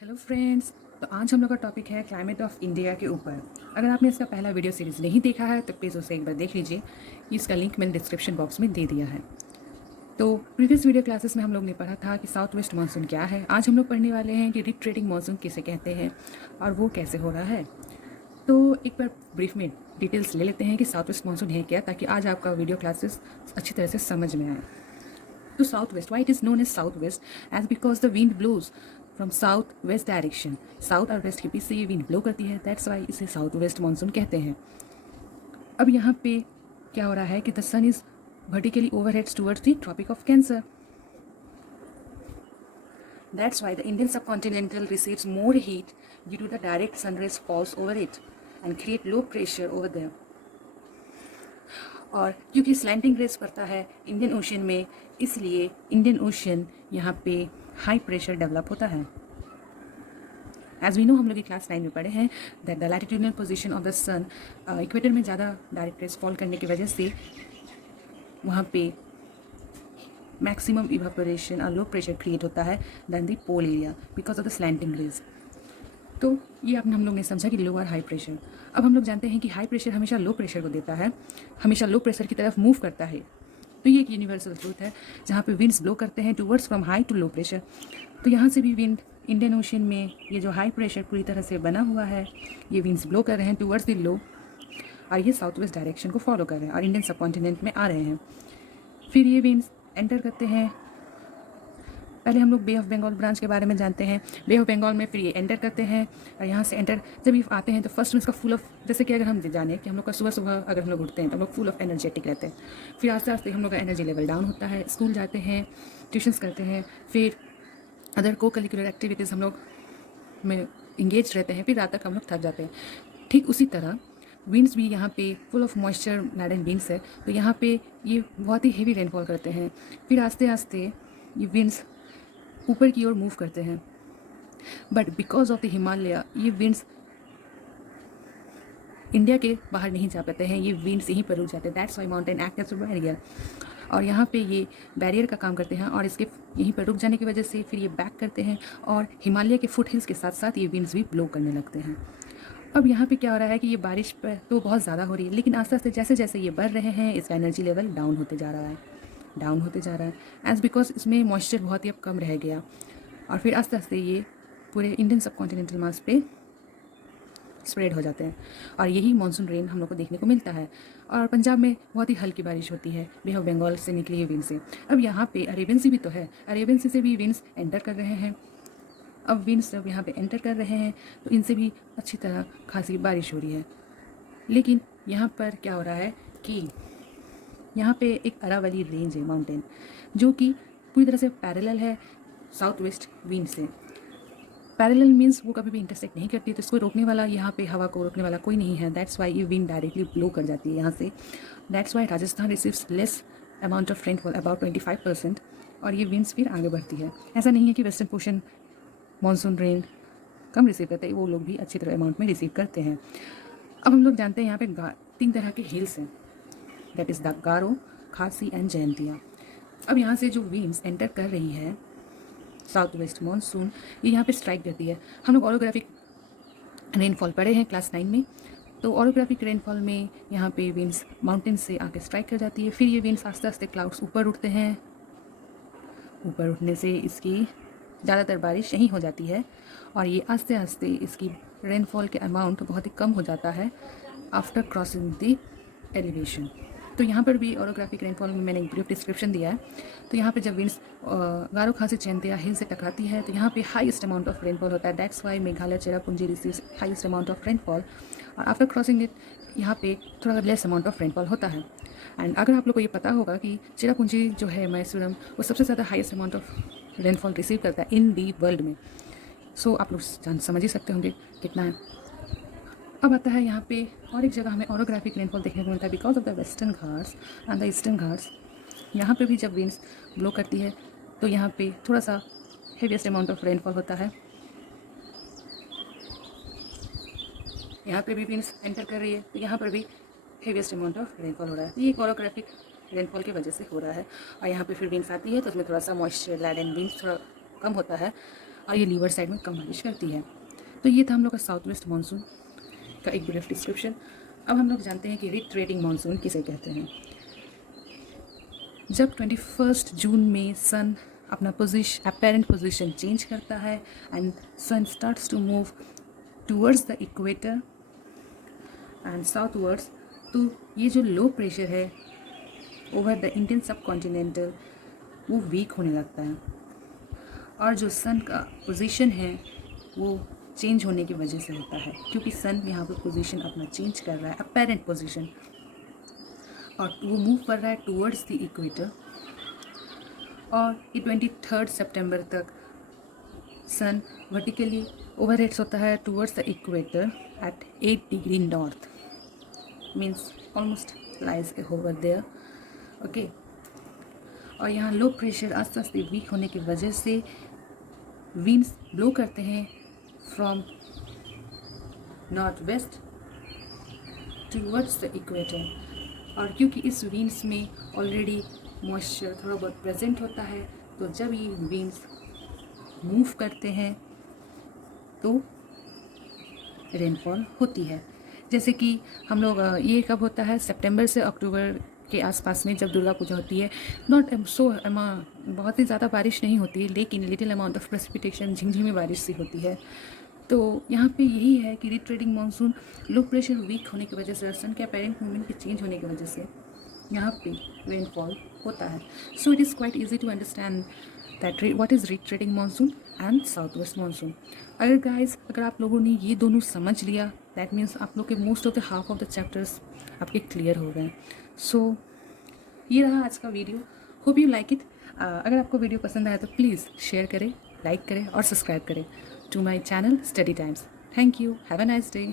Hello friends. तो आज हम लोग का टॉपिक है क्लाइमेट ऑफ इंडिया के ऊपर। अगर आपने इसका पहला वीडियो सीरीज़ नहीं देखा है तो प्लीज़ उसे एक बार देख लीजिए। इसका लिंक मैंने डिस्क्रिप्शन बॉक्स में दे दिया है। तो प्रीवियस वीडियो क्लासेस में हम लोग ने पढ़ा था कि साउथ वेस्ट मानसून क्या है। आज हम लोग पढ़ने वाले हैं कि रिट्रेटिंग मानसून किसे कहते हैं और वो कैसे हो रहा है। तो एक बार ब्रीफ में डिटेल्स ले लेते हैं कि साउथ वेस्ट मानसून है क्या, ताकि आज आपका वीडियो क्लासेस अच्छी तरह से समझ में आए। To southwest. Why it is known as southwest? As because the wind blows from south west direction. South और west के बीच से ये wind blow करती है, that's why इसे साउथ वेस्ट मानसून कहते हैं। अब यहाँ पे क्या हो रहा है कि the sun is vertically overheads towards the Tropic of Cancer. That's why the Indian subcontinental receives more heat due to the direct sun rays falls over it and create low pressure over there. और क्योंकि slanting race पड़ता है Indian ocean में, इसलिए Indian ocean यहाँ पे high pressure develop होता है। एज वी नो, हम लोग की क्लास 9 में पढ़े हैं that the latitudinal position of the sun, equator में ज़्यादा डायरेक्ट रेस फॉल करने की वजह से वहाँ पे मैक्सिमम इवापोरेशन और लो प्रेशर क्रिएट होता है than the pole area because of the slanting rays. तो ये अपने हम लोग ने समझा कि लो और हाई प्रेशर। अब हम लोग जानते हैं कि हाई प्रेशर हमेशा लो प्रेशर को देता है, हमेशा लो प्रेशर की तरफ मूव करता है। तो ये एक यूनिवर्सल ट्रूथ है जहाँ पे विंड्स ब्लो करते हैं towards from high to low pressure. तो यहाँ से भी विंड इंडियन ओशन में ये जो हाई प्रेशर पूरी तरह से बना हुआ है, ये विंड्स ब्लो कर रहे हैं टूवर्ड्स द लो और ये साउथ वेस्ट डायरेक्शन को फॉलो कर रहे हैं और इंडियन सबकॉन्टिनेंट में आ रहे हैं। फिर ये विंड्स एंटर करते हैं। पहले हम लोग बे ऑफ बंगाल ब्रांच के बारे में जानते हैं। बे ऑफ बंगाल में फिर ये एंटर करते हैं और यहाँ से एंटर जब ये आते हैं तो फर्स्ट में इसका फुल ऑफ, जैसे कि अगर हम जाने कि हम लोग का सुबह सुबह अगर हम लोग उठते हैं तो हम लोग फुल ऑफ एनर्जेटिक रहते हैं। फिर आस्ते आस्ते हम लोग का एनर्जी लेवल डाउन होता है, स्कूल जाते हैं, ट्यूशन्स करते हैं, फिर अदर को करिकुलर एक्टिविटीज़ हम लोग में इंगेज रहते हैं, फिर रात तक हम लोग थक जाते हैं। ठीक उसी तरह विंड्स भी यहाँ पे full of moisture laden winds है, तो यहाँ पे ये बहुत ही हेवी रेनफॉल करते हैं। फिर आस्ते आस्ते ये विंड्स ऊपर की ओर मूव करते हैं, but because of the Himalaya ये विंड्स इंडिया के बाहर नहीं जा पाते हैं, ये विंड्स यहीं पर रुक जाते हैं। That's why mountain act as a barrier, और यहाँ पे ये बैरियर का काम करते हैं और इसके यहीं पर रुक जाने की वजह से फिर ये बैक करते हैं और हिमालय के फुट हिल्स के साथ साथ ये विंड्स भी ब्लो करने लगते हैं। अब यहाँ पे क्या हो रहा है कि ये बारिश पर तो बहुत ज़्यादा हो रही है, लेकिन आस्ते आस्ते जैसे जैसे ये बढ़ रहे हैं इसका एनर्जी लेवल डाउन होते जा रहा है, डाउन होते जा रहा है एज बिकॉज इसमें मॉइस्चर बहुत ही अब कम रह गया। और फिर आस्ते आस्ते ये पूरे इंडियन सबकॉन्टिनेंटल मास पे स्प्रेड हो जाते हैं और यही मानसून रेन हम लोग को देखने को मिलता है। और पंजाब में बहुत ही हल्की बारिश होती है बे ऑफ बंगाल से निकली हुई विंड से। अब यहाँ पे अरेबियन सी भी तो है, अरेबियन सी से भी विंड्स एंटर कर रहे हैं। अब विंड्स जब यहाँ पे एंटर कर रहे हैं तो इनसे भी अच्छी तरह खासी बारिश हो रही है। लेकिन यहाँ पर क्या हो रहा है कि यहाँ पे एक अरावली रेंज है माउंटेन, जो कि पूरी तरह से पैरेलल है साउथ वेस्ट विंड से। पैरेलल मीन्स वो कभी भी इंटरसेक्ट नहीं करती, तो इसको रोकने वाला, यहाँ पे हवा को रोकने वाला कोई नहीं है। दैट्स वाई ये विंड डायरेक्टली ब्लो कर जाती है यहाँ से। That's why Rajasthan receives less amount of rainfall, about 25%, और ये विंड्स फिर आगे बढ़ती है। ऐसा नहीं है कि वेस्टर्न पोर्शन मानसून रेन कम रिसीव करते हैं, वो लोग भी अच्छी तरह अमाउंट में रिसीव करते हैं। अब हम लोग जानते हैं यहाँ पे 3 तरह के हिल्स हैं, दैट इज़ द गारो, खासी एंड जयंतिया। अब यहाँ से जो विंड्स एंटर कर रही है साउथ वेस्ट मानसून, ये यहाँ पे स्ट्राइक करती है। हम लोग ऑरोग्राफिक रेनफॉल पढ़े हैं क्लास 9 में, तो ऑरोग्राफिक रेनफॉल में यहाँ पे विंड्स माउंटेन से आके स्ट्राइक कर जाती है। फिर ये विंड्स आस्ते आस्ते क्लाउड्स ऊपर उठते हैं, ऊपर उठने से इसकी ज़्यादातर बारिश यहीं हो जाती है और ये आस्ते आस्ते इसकी रेनफॉल के अमाउंट बहुत ही कम हो जाता है आफ्टर क्रॉसिंग द एलिवेशन। तो यहाँ पर भी ऑरोग्राफिक रेनफॉल में मैंने एक ब्रीफ डिस्क्रिप्शन दिया है। तो यहाँ पे जब विंड्स गारो खासी जयंतिया हिल से टकराती है तो यहाँ पे हाईएस्ट अमाउंट ऑफ रेनफॉल होता है। That's why Meghalaya Cherrapunji receives highest amount of rainfall, और आफ्टर क्रॉसिंग इट यहाँ पे थोड़ा लेस अमाउंट ऑफ रेनफॉल होता है। एंड अगर आप लोग को ये पता होगा कि चेरापूंजी जो है मैसूरम, वो सबसे ज़्यादा highest amount of rainfall receive करता है इन दी वर्ल्ड में। सो आप लोग समझ ही सकते होंगे कितना है। अब आता है यहाँ पे और एक जगह हमें ऑरोग्राफिक रेनफॉल देखने को मिलता है because of the western Ghats and the eastern Ghats. यहाँ पे भी जब विंड्स ब्लो करती है तो यहाँ पे थोड़ा सा हेवीएस्ट अमाउंट ऑफ रेनफॉल होता है। यहाँ पे भी विंड्स एंटर कर रही है तो यहाँ पर भी हेवीएस्ट अमाउंट ऑफ रेनफॉल हो रहा है। ये एक ऑरोग्राफिक रेनफॉल की वजह से हो रहा है। और यहाँ पे फिर विंड्स आती है तो उसमें थोड़ा सा मॉइस्चर लैडन विंड्स थोड़ा कम होता है और ये लीवर साइड में कम बारिश करती है। तो ये था हम लोग का साउथ वेस्ट मानसून का एक ब्रीफ डिस्क्रिप्शन। अब हम लोग जानते हैं कि रिट्रेटिंग मानसून किसे कहते हैं। जब 21 जून में सन अपना अपेरेंट पोजीशन चेंज करता है and sun starts to move towards the equator and southwards, तो ये जो लो प्रेशर है over the Indian subcontinental वो वीक होने लगता है, और जो सन का पोजीशन है वो चेंज होने की वजह से होता है, क्योंकि सन यहाँ पर पोजीशन अपना चेंज कर रहा है, अपेरेंट पोजीशन, और वो मूव कर रहा है टूवर्ड्स द इक्वेटर। और ये 23 सितंबर तक सन वर्टिकली ओवरहेड्स होता है towards the equator at 8 degree north, means almost lies over there, okay. और यहाँ लो प्रेशर आस्ते आस्ते वीक होने की वजह से विंड्स ब्लो करते हैं from north west towards the equator. और क्योंकि इस विंड्स में ऑलरेडी मॉइस्चर थोड़ा बहुत प्रेजेंट होता है, तो जब ये विंड्स मूव करते हैं तो रेनफॉल होती है। जैसे कि हम लोग ये कब होता है, सितंबर से अक्टूबर के आसपास में, जब दुर्गा पूजा होती है। नॉट सो बहुत ही ज़्यादा बारिश नहीं होती है, लेकिन लिटिल अमाउंट ऑफ प्रेसिपिटेशन, झिमझिमी बारिश सी होती है। तो यहाँ पे यही है कि retreating monsoon low pressure weak होने की वजह से, सन के अपेरेंट मूवमेंट के चेंज होने की वजह से यहाँ पे रेनफॉल होता है। So it is quite easy to understand that what is retreating monsoon and south west monsoon. अगर आप लोगों ने ये दोनों समझ लिया, दैट मीन्स आप लोग के most of the half of the chapters आपके क्लियर हो गए। सो ये रहा आज का video, hope you like it. अगर आपको वीडियो पसंद आया तो प्लीज़ शेयर करें, लाइक करें और सब्सक्राइब करें to my channel study times. Thank you, have a nice day.